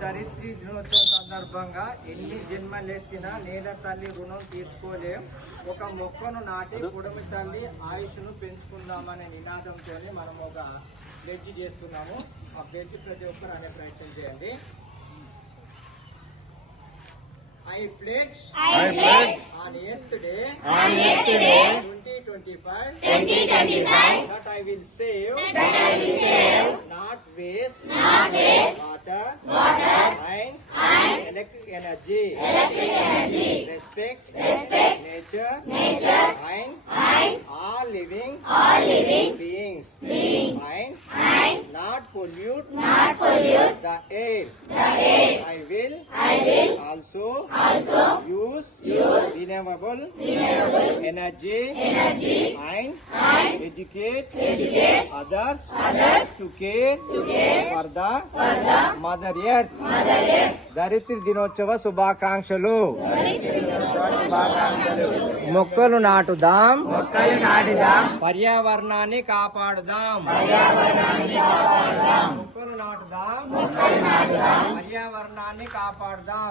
ధరిత్రి దినోత్సవం సందర్భంగా ఎన్ని జన్మలెత్తినా నేల తల్లి రుణం తీర్చుకోలేం. ఒక మొక్కను నాటి కుడుమి తల్లి ఆయుష్ను పెంచుకుందామనే నినాదంతో మనం ఒక ప్లెడ్జ్ చేస్తున్నాము. ఆ ప్లెడ్జ్ ప్రతి ఒక్కరు అనే ప్రయత్నం చేయండి. I pledge on Earth Day 2025 that I will save not waste water and electric energy, respect nature and all living beings and not pollute the air. I will also use renewable energy and educate others to care for the Mother Earth. ధరిత్రి దినోత్సవ శుభాకాంక్షలు. మొక్కలు నాటుదాం, పర్యావరణాన్ని కాపాడుదాం. మొక్కలు నాటుదాం, పర్యావరణాన్ని కాపాడుదాం.